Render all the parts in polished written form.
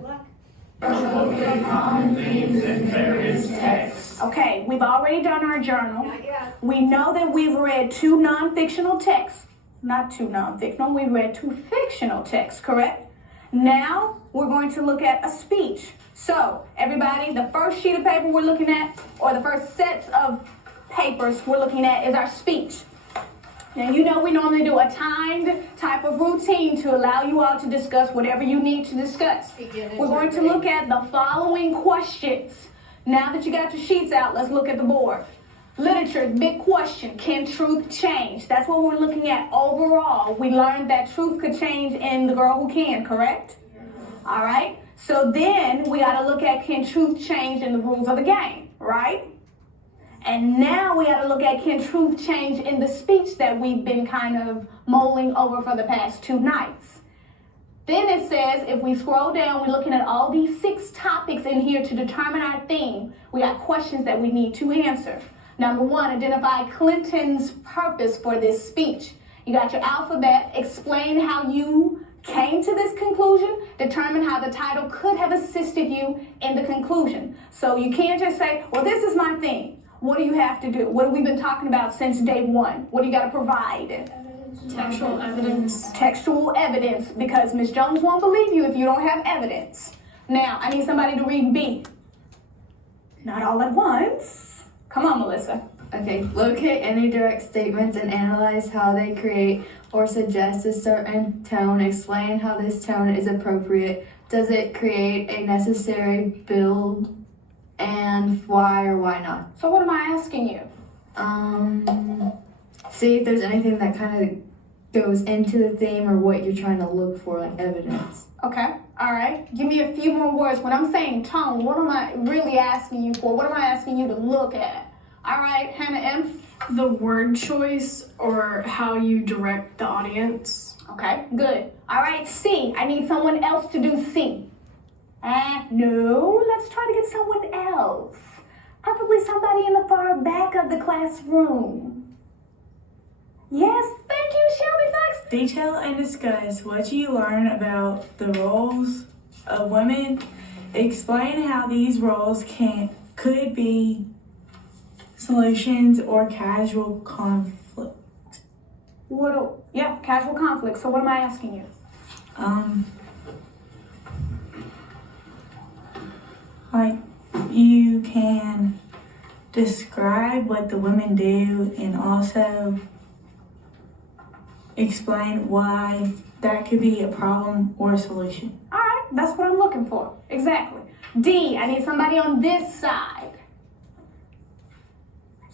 Look at common themes in various texts. Okay, we've already done our journal. We know that we've read two non-fictional texts. Not two non-fictional, we've read two fictional texts, correct? Now, we're going to look at a speech. So, everybody, the first sheet of paper we're looking at, or the first sets of papers we're looking at, is our speech. Now, you know we normally do a timed type of routine to allow you all to discuss whatever you need to discuss. We're going to look at the following questions. Now that you got your sheets out, let's look at the board. Literature, big question. Can truth change? That's what we're looking at overall. We learned that truth could change in The Girl Who Can, correct? All right. So then we got to look at, can truth change in the rules of the game, right? And now we got to look at, can truth change in the speech that we've been kind of mulling over for the past 2 nights. Then it says, if we scroll down, we're looking at all these 6 topics in here to determine our theme. We got questions that we need to answer. Number 1, identify Clinton's purpose for this speech. You got your alphabet. Explain how you came to this conclusion. Determine how the title could have assisted you in the conclusion. So you can't just say, well, this is my theme. What do you have to do? What have we been talking about since day 1? What do you got to provide? Textual evidence. Textual evidence, because Ms. Jones won't believe you if you don't have evidence. Now, I need somebody to read B. Not all at once. Come on, Melissa. Okay, locate any direct statements and analyze how they create or suggest a certain tone. Explain how this tone is appropriate. Does it create a necessary build? And why or why not? So what am I asking you? See if there's anything that kind of goes into the theme or what you're trying to look for, like evidence. Okay, all right. Give me a few more words. When I'm saying tone, what am I really asking you for? What am I asking you to look at? All right, Hannah M. The word choice or how you direct the audience. Okay, good. All right, C. I need someone else to do C. No, let's try to get someone else. Preferably somebody in the far back of the classroom. Yes, thank you, Shelby Fox. Detail and discuss what you learn about the roles of women. Explain how these roles could be solutions or casual conflict. Casual conflict. So what am I asking you? Like, you can describe what the women do and also explain why that could be a problem or a solution. All right, that's what I'm looking for. Exactly. D, I need somebody on this side.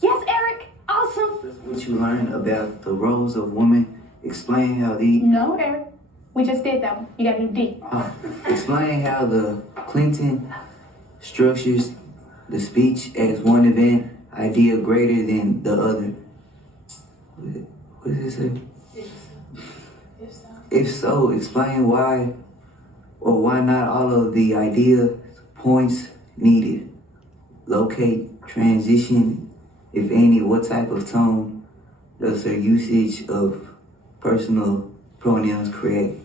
Yes, Eric, awesome. What you learn about the roles of women, explain how the... No, Eric, we just did that one. You gotta do D. Explain how the Clinton structures the speech as one event, idea greater than the other. What does it say? If so, explain why or why not all of the idea points needed. Locate, transition, if any, what type of tone does her usage of personal pronouns create?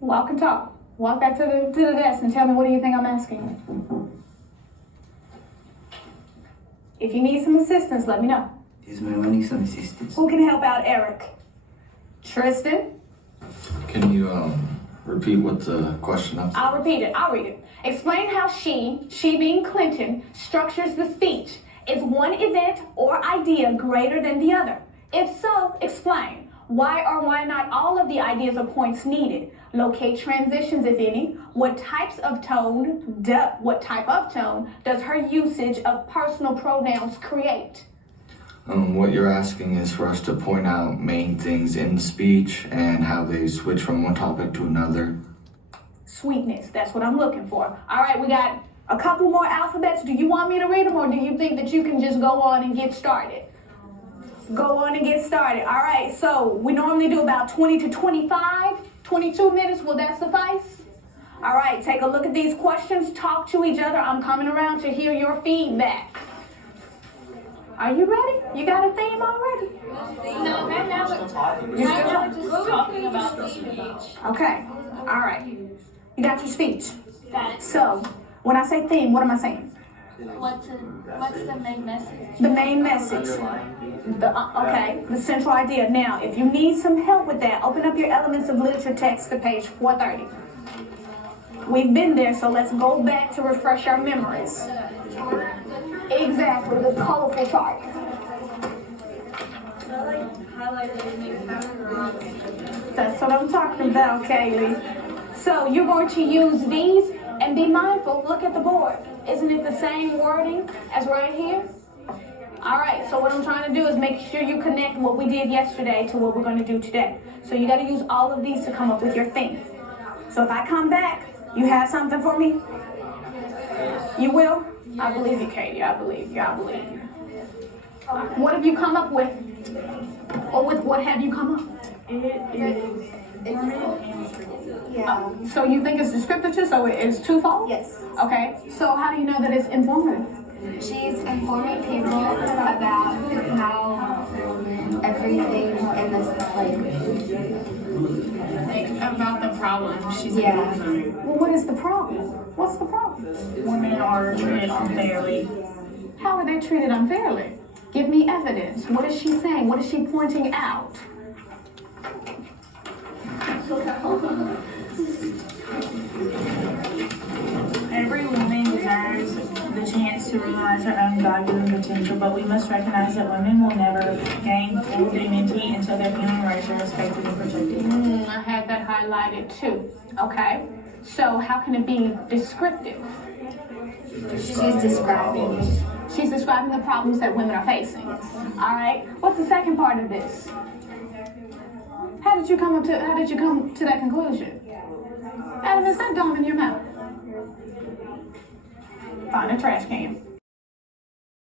Walk and talk. Walk back to the desk and tell me, what do you think I'm asking you? If you need some assistance, let me know. Yes, ma'am, I need some assistance. Who can help out Eric? Tristan? Can you repeat what the question is? I'll repeat it. I'll read it. Explain how she being Clinton, structures the speech. Is one event or idea greater than the other? If so, explain. Why or why not all of the ideas or points needed? Locate transitions, if any. What type of tone does her usage of personal pronouns create? What you're asking is for us to point out main things in the speech and how they switch from one topic to another. Sweetness, that's what I'm looking for. All right, we got a couple more alphabets. Do you want me to read them, or do you think that you can just go on and get started? Go on and get started. All right, so we normally do about 20 to 25, 22 minutes. Will that suffice? All right, take a look at these questions. Talk to each other. I'm coming around to hear your feedback. Are you ready? You got a theme already? No, right now we're just talking about the speech. Okay. All right. You got your speech. Got it. So, when I say theme, what am I saying? What's the main message? The main message. The central idea. Now, if you need some help with that, open up your Elements of Literature text to page 430. We've been there, so let's go back to refresh our memories. Exactly, the colorful chart. That's what I'm talking about, Kaylee. So you're going to use these and be mindful. Look at the board. Isn't it the same wording as right here? All right, so what I'm trying to do is make sure you connect what we did yesterday to what we're going to do today. So you got to use all of these to come up with your theme. So if I come back, you have something for me? You will? I believe you, Katie. I believe you. I believe you. What have you come up with? Or with what have you come up with? Yeah. So you think it's descriptive too, so it's twofold? Yes. Okay, so how do you know that it's informative? She's informing people about how everything in this, About the problem she's yeah. Well, what is the problem? What's the problem? women are treated unfairly. How are they treated unfairly? Give me evidence. What is she saying? What is she pointing out? Every woman deserves the chance to realize her own God-given potential, but we must recognize that women will never gain full dignity until their human rights are respected and protected. I had that highlighted too. Okay, so how can it be descriptive? She's describing. She's describing the problems that women are facing. All right. What's the second part of this? How did you come to that conclusion? Adam, is that gum in your mouth? Find a trash can.